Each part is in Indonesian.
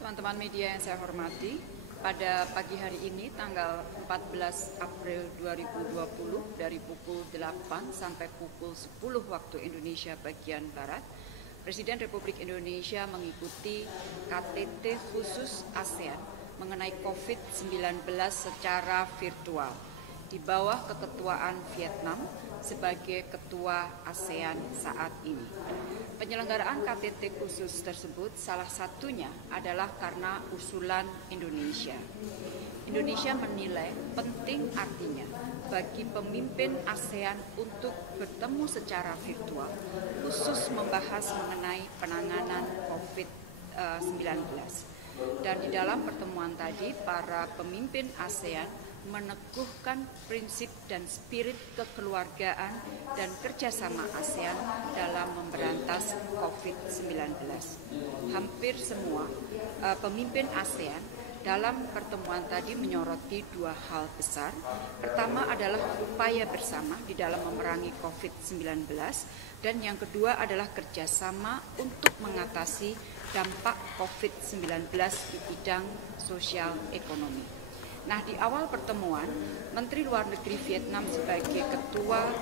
Teman-teman media yang saya hormati, pada pagi hari ini tanggal 14 April 2020 dari pukul 8 sampai pukul 10 waktu Indonesia bagian Barat, Presiden Republik Indonesia mengikuti KTT khusus ASEAN mengenai COVID-19 secara virtual di bawah keketuaan Vietnam sebagai ketua ASEAN saat ini. Penyelenggaraan KTT khusus tersebut salah satunya adalah karena usulan Indonesia. Indonesia menilai penting artinya bagi pemimpin ASEAN untuk bertemu secara virtual, khusus membahas mengenai penanganan COVID-19. Dan di dalam pertemuan tadi, para pemimpin ASEAN meneguhkan prinsip dan spirit kekeluargaan dan kerjasama ASEAN dalam memberantas COVID-19. Hampir semua pemimpin ASEAN dalam pertemuan tadi menyoroti dua hal besar. Pertama adalah upaya bersama di dalam memerangi COVID-19, dan yang kedua adalah kerjasama untuk mengatasi dampak COVID-19 di bidang sosial ekonomi. Nah, di awal pertemuan, Menteri Luar Negeri Vietnam sebagai Ketua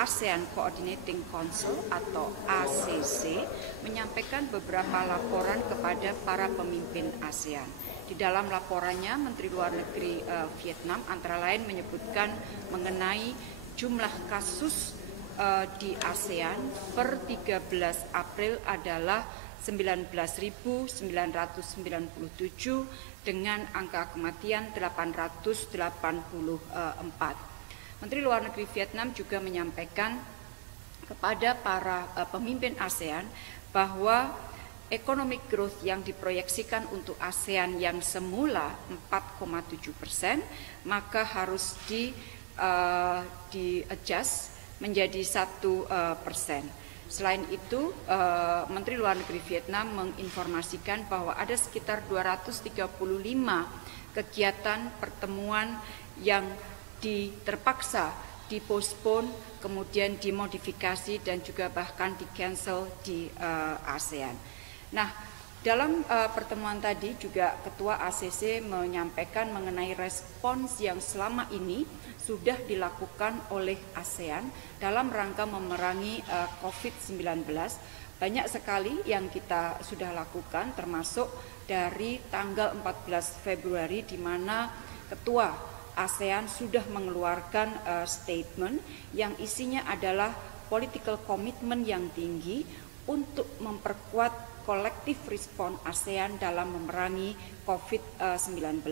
ASEAN Coordinating Council atau ACC menyampaikan beberapa laporan kepada para pemimpin ASEAN. Di dalam laporannya, Menteri Luar Negeri Vietnam antara lain menyebutkan mengenai jumlah kasus di ASEAN per 13 April adalah 19.997 dengan angka kematian 884. Menteri Luar Negeri Vietnam juga menyampaikan kepada para pemimpin ASEAN bahwa economic growth yang diproyeksikan untuk ASEAN yang semula 4,7%, maka harus di-adjust menjadi 1%. Selain itu, Menteri Luar Negeri Vietnam menginformasikan bahwa ada sekitar 235 kegiatan pertemuan yang terpaksa dipospon, kemudian dimodifikasi dan juga bahkan di-cancel di ASEAN. Nah, dalam pertemuan tadi juga Ketua ACC menyampaikan mengenai respons yang selama ini sudah dilakukan oleh ASEAN dalam rangka memerangi COVID-19. Banyak sekali yang kita sudah lakukan, termasuk dari tanggal 14 Februari di mana Ketua ASEAN sudah mengeluarkan statement yang isinya adalah political commitment yang tinggi untuk memperkuat kolektif respon ASEAN dalam memerangi COVID-19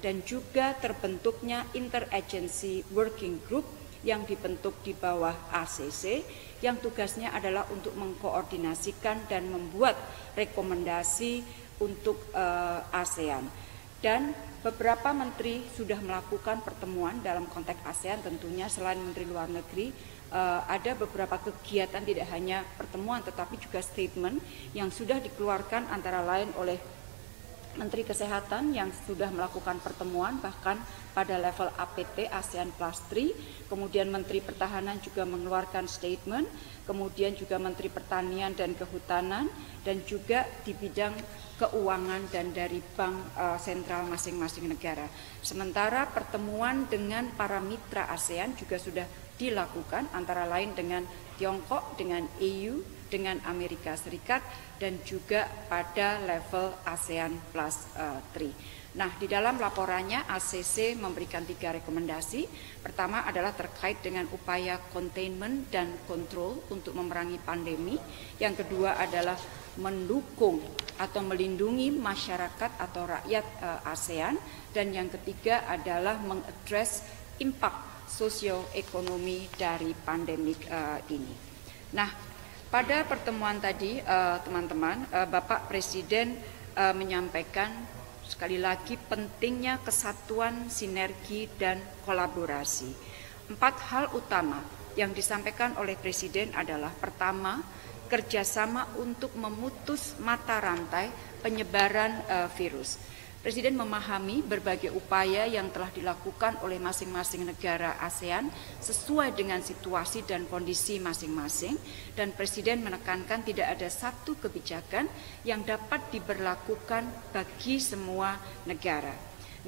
dan juga terbentuknya Interagency Working Group yang dibentuk di bawah ACC yang tugasnya adalah untuk mengkoordinasikan dan membuat rekomendasi untuk ASEAN. Dan beberapa menteri sudah melakukan pertemuan dalam konteks ASEAN tentunya. Selain Menteri Luar Negeri, ada beberapa kegiatan tidak hanya pertemuan tetapi juga statement yang sudah dikeluarkan antara lain oleh Menteri Kesehatan yang sudah melakukan pertemuan bahkan pada level APT ASEAN Plus 3, kemudian Menteri Pertahanan juga mengeluarkan statement, kemudian juga Menteri Pertanian dan Kehutanan, dan juga di bidang keuangan dan dari bank sentral masing-masing negara. Sementara pertemuan dengan para mitra ASEAN juga sudah dilakukan antara lain dengan Tiongkok, dengan EU, dengan Amerika Serikat, dan juga pada level ASEAN Plus 3. Nah, di dalam laporannya ACC memberikan 3 rekomendasi. Pertama adalah terkait dengan upaya containment dan control untuk memerangi pandemi. Yang kedua adalah mendukung atau melindungi masyarakat atau rakyat ASEAN. Dan yang ketiga adalah mengadres impact sosioekonomi dari pandemik ini. Nah, pada pertemuan tadi, teman-teman, Bapak Presiden menyampaikan sekali lagi pentingnya kesatuan, sinergi, dan kolaborasi. 4 hal utama yang disampaikan oleh Presiden adalah pertama, kerjasama untuk memutus mata rantai penyebaran virus. Presiden memahami berbagai upaya yang telah dilakukan oleh masing-masing negara ASEAN sesuai dengan situasi dan kondisi masing-masing, dan Presiden menekankan tidak ada satu kebijakan yang dapat diberlakukan bagi semua negara.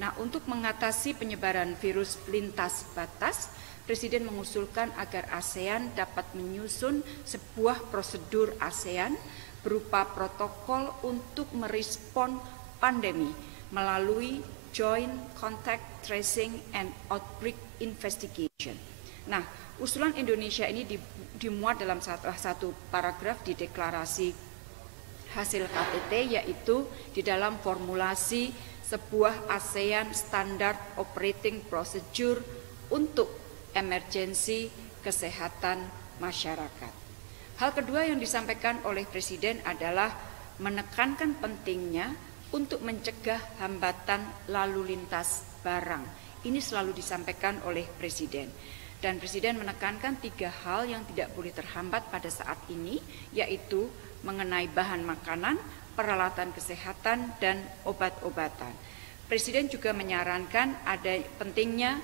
Nah, untuk mengatasi penyebaran virus lintas batas, Presiden mengusulkan agar ASEAN dapat menyusun sebuah prosedur ASEAN berupa protokol untuk merespon pandemi melalui Joint Contact Tracing and Outbreak Investigation. Nah, usulan Indonesia ini dimuat dalam salah satu paragraf di deklarasi hasil KTT, yaitu di dalam formulasi sebuah ASEAN Standard Operating Procedure untuk emergensi kesehatan masyarakat. Hal kedua yang disampaikan oleh Presiden adalah menekankan pentingnya untuk mencegah hambatan lalu lintas barang. Ini selalu disampaikan oleh Presiden. Dan Presiden menekankan 3 hal yang tidak boleh terhambat pada saat ini, yaitu mengenai bahan makanan, peralatan kesehatan, dan obat-obatan. Presiden juga menyarankan ada pentingnya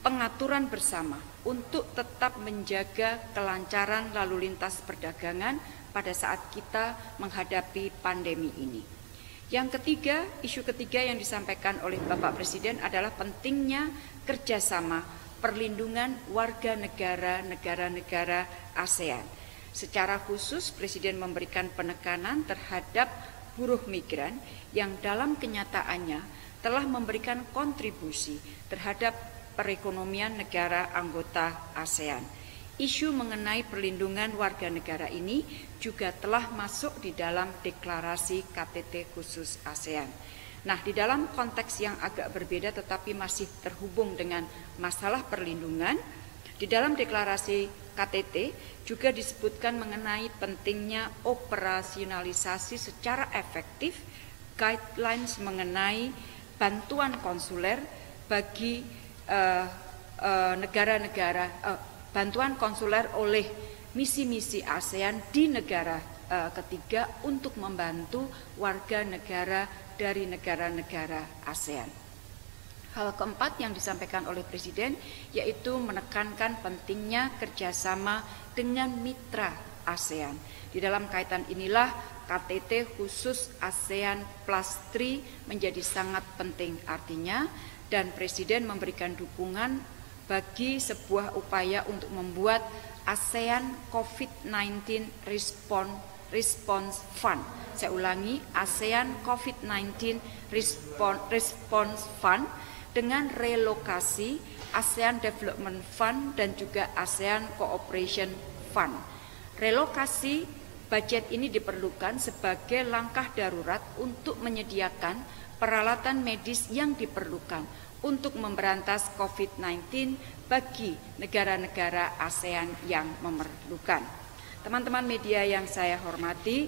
pengaturan bersama untuk tetap menjaga kelancaran lalu lintas perdagangan pada saat kita menghadapi pandemi ini. Yang ketiga, isu ketiga yang disampaikan oleh Bapak Presiden adalah pentingnya kerjasama perlindungan warga negara ASEAN. Secara khusus, Presiden memberikan penekanan terhadap buruh migran yang dalam kenyataannya telah memberikan kontribusi terhadap perekonomian negara anggota ASEAN. Isu mengenai perlindungan warga negara ini juga telah masuk di dalam deklarasi KTT khusus ASEAN. Nah, di dalam konteks yang agak berbeda tetapi masih terhubung dengan masalah perlindungan, di dalam deklarasi KTT juga disebutkan mengenai pentingnya operasionalisasi secara efektif guidelines mengenai bantuan konsuler bagi bantuan konsuler oleh misi-misi ASEAN di negara ketiga untuk membantu warga negara dari negara-negara ASEAN. Hal keempat yang disampaikan oleh Presiden yaitu menekankan pentingnya kerjasama dengan mitra ASEAN. Di dalam kaitan inilah KTT khusus ASEAN Plus 3 menjadi sangat penting artinya, dan Presiden memberikan dukungan bagi sebuah upaya untuk membuat ASEAN COVID-19 Response Fund. Saya ulangi, ASEAN COVID-19 Response Fund dengan relokasi ASEAN Development Fund dan juga ASEAN Cooperation Fund. Relokasi budget ini diperlukan sebagai langkah darurat untuk menyediakan peralatan medis yang diperlukan untuk memberantas COVID-19 bagi negara-negara ASEAN yang memerlukan. Teman-teman media yang saya hormati,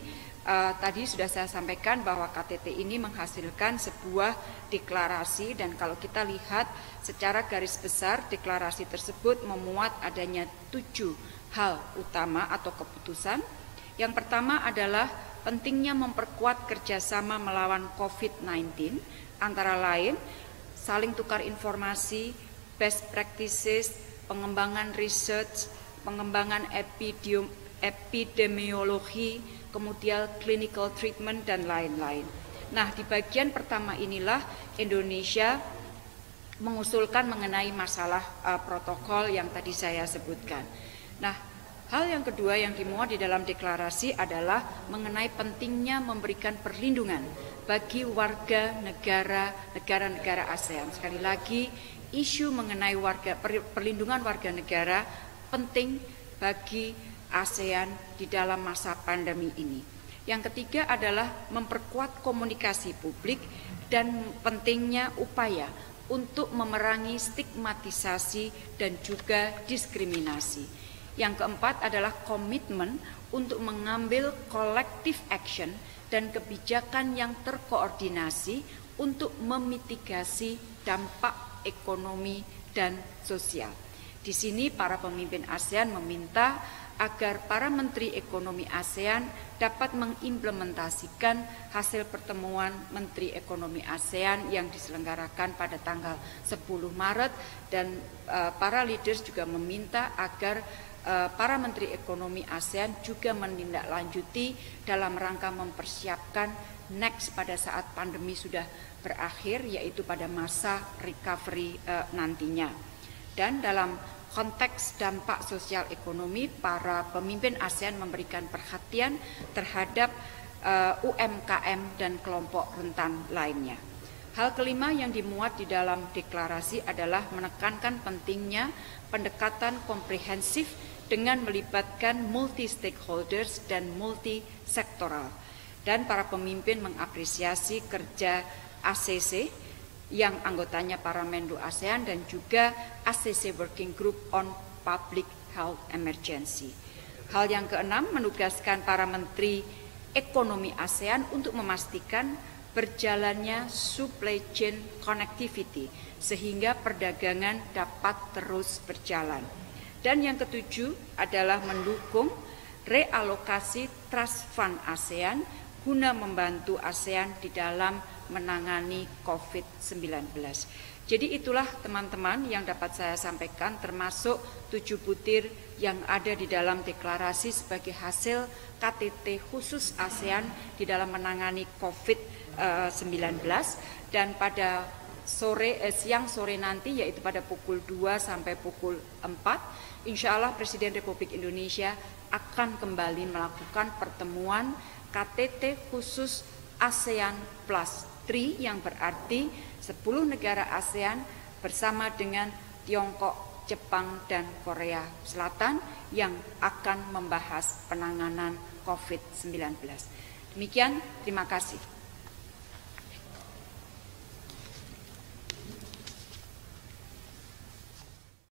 tadi sudah saya sampaikan bahwa KTT ini menghasilkan sebuah deklarasi, dan kalau kita lihat secara garis besar deklarasi tersebut memuat adanya 7 hal utama atau keputusan. Yang pertama adalah pentingnya memperkuat kerjasama melawan COVID-19, antara lain saling tukar informasi, best practices, pengembangan research, pengembangan epidemiologi, kemudian clinical treatment, dan lain-lain. Nah, di bagian pertama inilah Indonesia mengusulkan mengenai masalah protokol yang tadi saya sebutkan. Nah, hal yang kedua yang dimuat di dalam deklarasi adalah mengenai pentingnya memberikan perlindungan bagi warga negara ASEAN. Sekali lagi, isu mengenai perlindungan warga negara penting bagi ASEAN di dalam masa pandemi ini. Yang ketiga adalah memperkuat komunikasi publik dan pentingnya upaya untuk memerangi stigmatisasi dan juga diskriminasi. Yang keempat adalah komitmen untuk mengambil collective action dan kebijakan yang terkoordinasi untuk memitigasi dampak ekonomi dan sosial. Di sini para pemimpin ASEAN meminta agar para Menteri Ekonomi ASEAN dapat mengimplementasikan hasil pertemuan Menteri Ekonomi ASEAN yang diselenggarakan pada tanggal 10 Maret dan para leaders juga meminta agar para Menteri Ekonomi ASEAN juga menindaklanjuti dalam rangka mempersiapkan next pada saat pandemi sudah berakhir, yaitu pada masa recovery nantinya. Dan dalam konteks dampak sosial ekonomi, para pemimpin ASEAN memberikan perhatian terhadap UMKM dan kelompok rentan lainnya. Hal kelima yang dimuat di dalam deklarasi adalah menekankan pentingnya pendekatan komprehensif dengan melibatkan multi-stakeholders dan multi-sektoral. Dan para pemimpin mengapresiasi kerja ACC yang anggotanya para Menlu ASEAN dan juga ACC Working Group on Public Health Emergency. Hal yang keenam, menugaskan para Menteri Ekonomi ASEAN untuk memastikan berjalannya supply chain connectivity sehingga perdagangan dapat terus berjalan. Dan yang ketujuh adalah mendukung realokasi Trust Fund ASEAN guna membantu ASEAN di dalam menangani COVID-19. Jadi itulah teman-teman yang dapat saya sampaikan, termasuk 7 butir yang ada di dalam deklarasi sebagai hasil KTT khusus ASEAN di dalam menangani COVID-19. Dan pada siang sore nanti, yaitu pada pukul 2 sampai pukul 4, insya Allah Presiden Republik Indonesia akan kembali melakukan pertemuan KTT khusus ASEAN Plus 3 yang berarti 10 negara ASEAN bersama dengan Tiongkok, Jepang, dan Korea Selatan yang akan membahas penanganan COVID-19. Demikian, terima kasih.